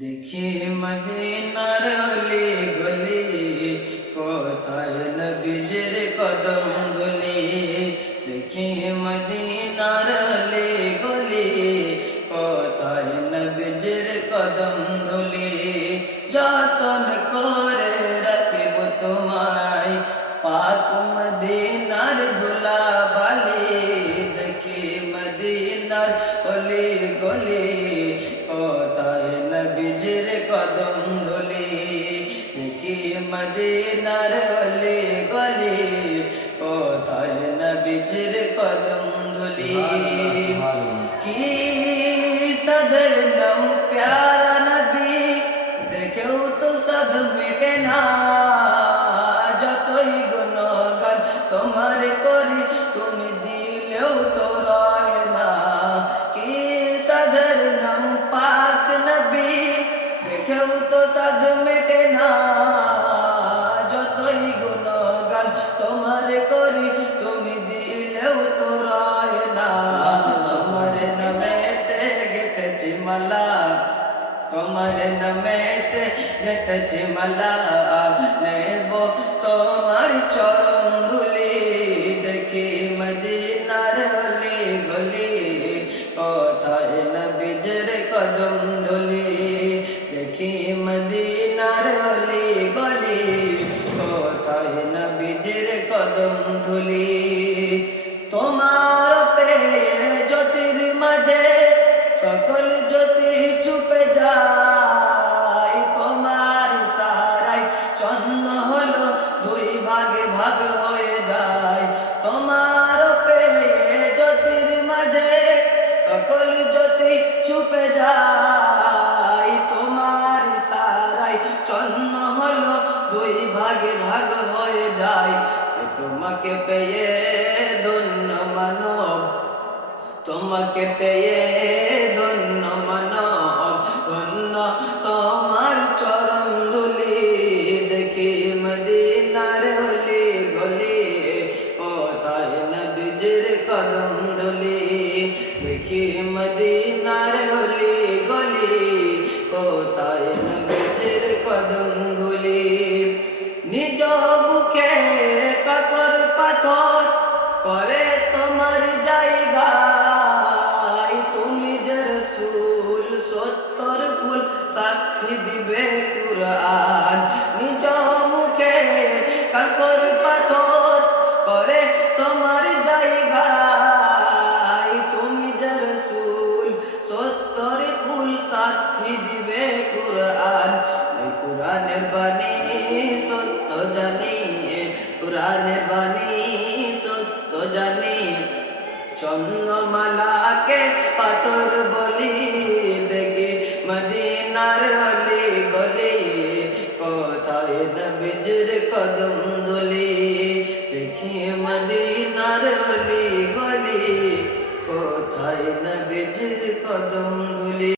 দেখি মদিনার অলি গলি, কোথায় নবীজির কদম ধুলি। দেখি মদিনার অলি গলি, কোথায় নবীজির কদম ধুলি। যতন করে রাখিব তোমায়, পাক মদিনার ধুলা বালি। দেখি মদিনার অলি গলি, কোথায় নবীজির কদম ধুলি। দেখি মদিনার অলি গলি, কোথায় নবীজির কদম ধুলি। কি সদর নাম প্যারা নবী, দেখেও তো সদ মেটে না। যতই গুণগান তোমার করি, তুমি দিলেও তো রয় না। কি সদর নাম পাক নবী, দেখেও তো সদ মেটে না। যতই গুণগান তোমার করি, তুমি দিলেও তো রয় না। তোমার নামেতে গেতেছি মালা, তোমার নামেতে গেতেছি মালা। নেব তোমার চরণ ধুলি। দেখি মদিনার অলি গলি, কোথায় নবীজির কদম ধুলি। দেখি মদিনার অলি গলি, কোথায় নবীজির কদম ধুলি। তোমার পেয়ে জ্যোতির মাঝে সকল জ্যোতি চুপে যায়। তোমার সারাই চন্ন হলো দুই ভাগে ভাগ হয়ে যায়। তোমার পেয়ে জ্যোতির মাঝে সকল জ্যোতি চুপে যায়। তোমার সারাই চন্ন হলো দুই ভাগে ভাগ হয়ে যায়। তোমাকে পেয়ে ধন্য মানব, তোমাকে পেয়ে ধন্য মানব, ধন্য তোমার চরণ ধুলি। দেখি মদিনার অলি গলি, কোথায় নবীজির কদম ধুলি। দেখি মদিনার অলি গলি, কোথায় নবীজির কদম ধুলি। নিজ বুকে কাকর পাথর করে তোমার জায়গা। তুমি যে রাসূল সত্তর কুল সাক্ষী দিবে কুরআন। নিজ মুখে কাকর পাথর করে তোমার জায়গা। তুমি যে রাসূল সত্তর কুল সাক্ষী দিবে কুরআন। কুরআনের বাণী সত্য জানি, কুরআনের বাণী সত্য জানি। চন্দ্রমালাকে পাথর বলি। দেখি মদিনার অলি গলি, কোথায় নবীজির কদম ধুলি। দেখি মদিনার অলি গলি, কোথায় নবীজির কদম ধুলি।